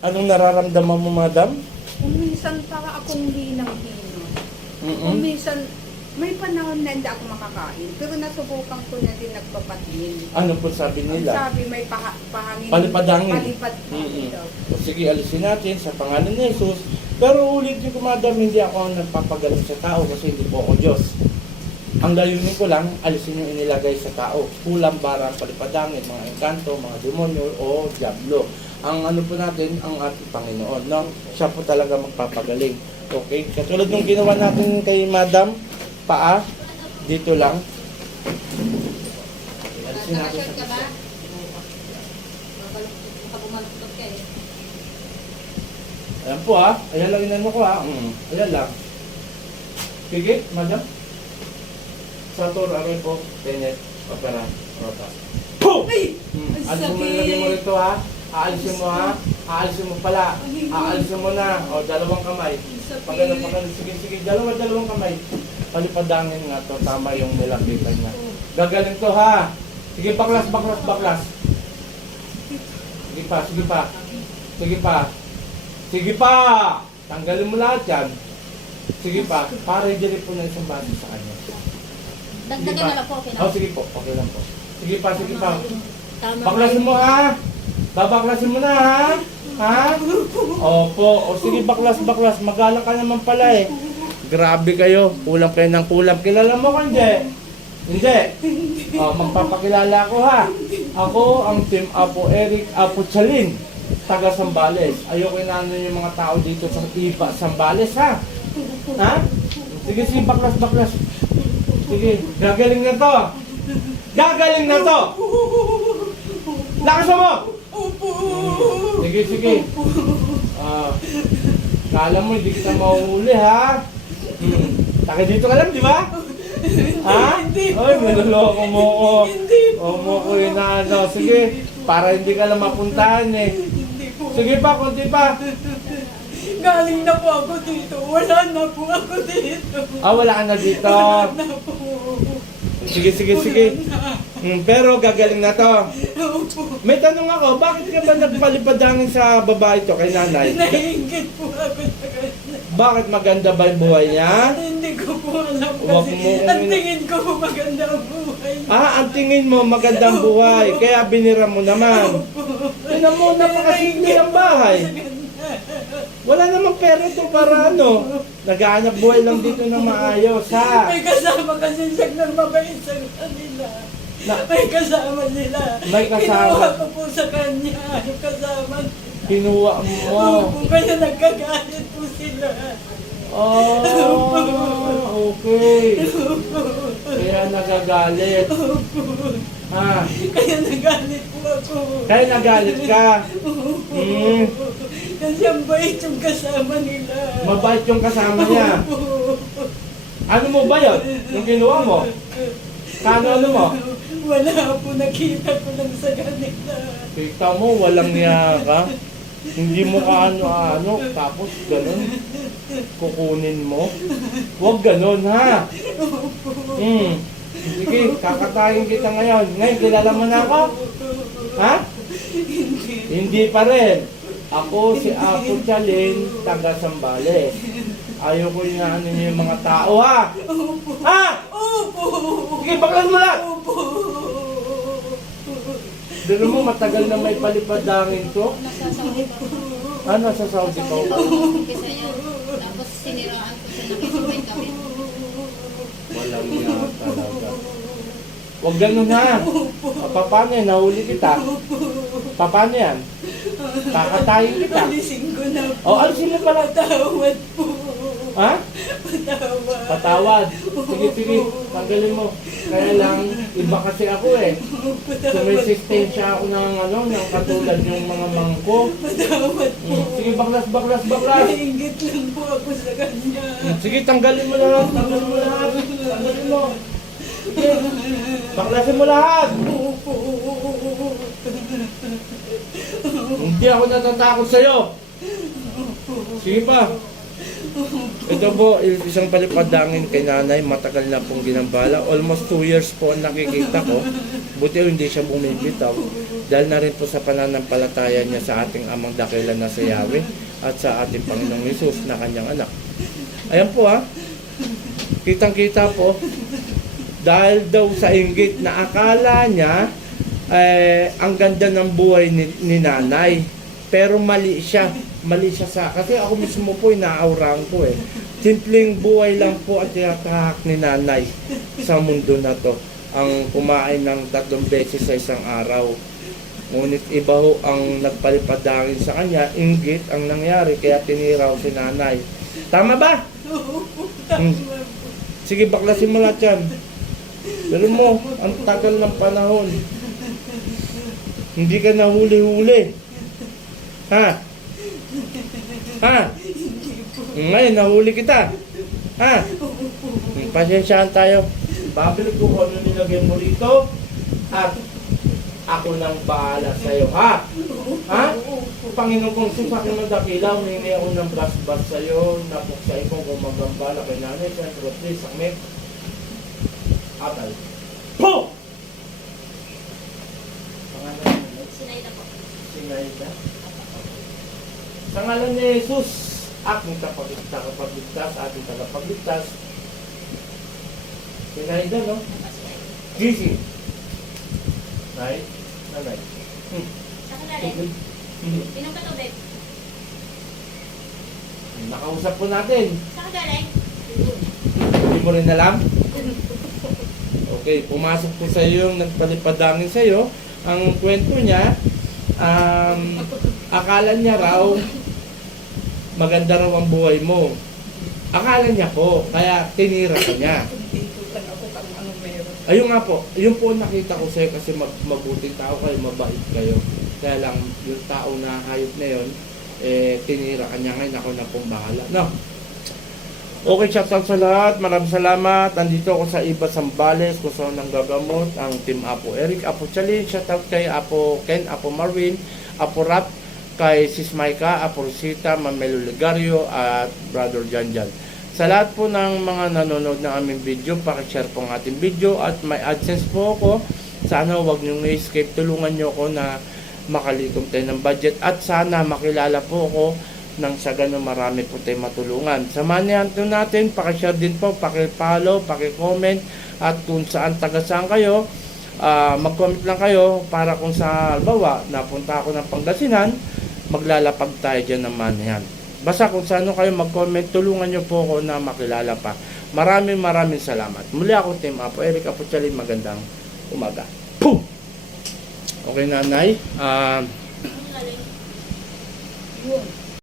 Anong nararamdaman mo, madam? Kung minsan para akong hinang-hino. Mm-mm. Kung minsan, may panahon na hindi ako makakain. Pero nasubukan ko na din nagpapatingin. Ano po sabi Ang nila? sabi may pahangin. Palipadangin. Palipad-hangin daw. O sige, alisin natin sa pangalan ni Jesus. Pero ulitin ko, madam, hindi ako nagpapagaling sa tao kasi hindi po ako Diyos. Ang layunin ko lang, alisin yung inilagay sa tao. Kulang, barang, palipadangin, mga engkanto, mga demonyo, o diablo. Ang ano po natin, ang ating Panginoon, no? Siya po talaga magpapagaling. Okay? Katulad nung ginawa natin kay madam, paa, dito lang. Alisin natin sa isa. Ayan po ayan lang inano ko ayan lang. Sige, madam. Sator, aray po, tenet, papara, rota. Boom! Ay! Alisin mo nilagay mo rito Aalisin mo Aalisin mo pala. Aalisin mo na. O, dalawang kamay. Pagano, sige, dalawang kamay. Palipadangin nga to, tama yung nilapitan niya. Gagaling to Sige, baklas. Sige pa. Tanggalin mo lahat yan. Sige pa. Para i-direct po na isang baso sa kanya. Dagdagan na lang po, okay lang. Sige po. Okay lang po. Sige pa. Tama. Baklasin mo Babaklasin mo na Opo. O sige, baklas. Magalang ka naman pala eh. Grabe kayo. Kulang kayo ng kulang. Kilala mo ko hindi? Hindi. Magpapakilala ko Ako ang Team Apo Eric Apo Chalin, taga Sambales. Ayoko inaano yung mga tao dito sa Iba, Sambales Sige, baklas. Sige, gagaling na to. Lakas mo! Sige. Kala mo, hindi kita mahuhuli Taka dito ka lang, di ba? Ay, niloloko mo ko. Mo ko inaano. Sige, para hindi ka lang mapuntahan eh. Sige pa, konti pa. Galing na po ako dito. Wala na po ako dito. Wala ka na dito. Wala na po. Sige. Pero gagaling na to. May tanong ako, bakit ka ba nagpalipadangin sa babae to kay nanay? Nainggit po ako sa kanya. Bakit maganda ba yung buhay niya? Hindi ko po alam Wag kasi mo- ang tingin ko po maganda ang buhay. Ang tingin mo magandang buhay, kaya binira mo naman. Tingnan mo, napakasimple ang bahay. Wala namang pera to para naghahanap buhay lang dito ng maayos, May kasama kasi siya ng mabait sa kanila. May kasama nila. May kasama. Kinuha ko po sa kanya. Yung kasama. Kinuha mo. Kung kaya nagkagalit po sila. Okay. Kaya nagagalit. Kaya nagalit po ako. Kaya nagalit ka. Kasi ang bait yung kasama nila. Mabait yung kasama niya. Ano mo ba yun? Yung kinuha mo? Ano mo? Wala po, nakita ko lang sa kanila. Kita mo, walang niya ka. Hindi mo ka tapos ganun. Kukunin mo. Huwag ganun, Sige, kakatayin kita ngayon. Ngayon, kilala mo na ako? Hindi pa rin. Ako si Apo Chalin, taga Sambales. Ayaw ko yung yung mga tao, Opo! Sige, baklas mo lahat! Opo! Dalo mo, matagal na may palipadangin to. Nasa Saudi pa po. Nasa Saudi pa. Umpisa yan. Tapos siniraan ko siya ng isipay kami. Walang niya talaga. Huwag ganun Paano yan? Nahuli kita. Paano yan? Kakatayin kita. Alisin ko na po. Alisin mo pala. Patawad po. Patawad. Sige. Tanggalin mo. Kaya lang, iba kasi ako Sumisistensya ako ng katulad yung mga mangko. Patawad po. Sige, baklas. Nainggit lang po ako sa kanya. Sige, tanggalin mo lahat. Tanggalin mo. Sige, baklasin mo lahat. Opo. Hindi ako natatakot sa'yo. Sige pa. Ito po, isang palipadangin kay nanay, matagal na pong ginambala. Almost 2 years po ang nakikita ko. Buti hindi siya bumibitaw. Dahil na rin po sa pananampalataya niya sa ating amang dakilan na si Yahweh at sa ating Panginoong Hesus na kanyang anak. Ayan po ha. Kitang-kita po. Dahil daw sa inggit na akala niya, ang ganda ng buhay ni nanay. Pero mali siya. Mali siya kasi ako mismo po inaaurahan ko eh. Simpleng buhay lang po ang tinatahak ni nanay sa mundo na to. Ang kumain ng 3 beses sa isang araw. Ngunit iba ho ang nagpalipadangin sa kanya, inggit ang nangyari, kaya tiniraw si nanay. Tama ba? Sige, baklasin mo lahat yan. Pero mo, ang tagal ng panahon. Hindi ka nahuli-huli. Ha? Ha? Ngayon, nahuli kita. Ha? Pasensyahan tayo. Babalik ko kung ano nilagay mo rito. At ako nang bahala sa'yo. Ha? Ha? Panginoon kong susakin mo dakilaw, hindi ako ng bas-bas sa'yo. Napuksay ko kung magambala kay nanay. Siyempre, please, sakmit. Atay. Po! Pangalan mo? Sinayda po. Sinayda? Sa ngalan ni Jesus, aking tagapagligtas, ating tagapagligtas. Sinayda, no? Gigi. Right? Nanay. Sa kagaling. Pinong katubig. Nakausap po natin. Sa kagaling. Hindi mo rin alam? Okay, pumasok po sa iyo yung nagpalipadangin sa iyo. Ang kwento niya, akala niya raw maganda raw ang buhay mo. Akala niya po, kaya tinira ka niya. Tintukan ako kung ano meron. Ayun nga po, yun po nakita ko sa'yo kasi mabuting tao kayo, mabait kayo. Kaya lang, yung tao na hayop na yun, tinira ka niya ngayon, ako na pong bahala. No? Okay, shoutout sa lahat. Maraming salamat. Andito ako sa Iba Sambales, kung saan nang gagamot ang Team Apo Eric, Apo Chalin. Shoutout kay Apo Ken, Apo Marvin, Apo Rap, kay Sis Maika, Apo Rosita, Mamelo Legario, at Brother Janjan. Sa lahat po ng mga nanonood ng aming video, pakishare po ang ating video at may AdSense po ako. Sana huwag niyong escape. Tulungan niyo ako na makalikom tayo ng budget at sana makilala po ako nang sa ganun marami po tayong matulungan. Samahan natin, pakishare din po, pakipollow, pakicomment, at kung saan taga-saan kayo, mag-comment lang kayo para kung sa albawa, napunta ako ng Pangasinan, maglalapag tayo dyan naman yan. Basta kung saan kayo mag-comment, tulungan nyo po ako na makilala pa. Maraming salamat. Muli ako, Team Apo Eric, Apo Chalin, magandang umaga. Boom! Okay, nanay. Ang galing. Yun.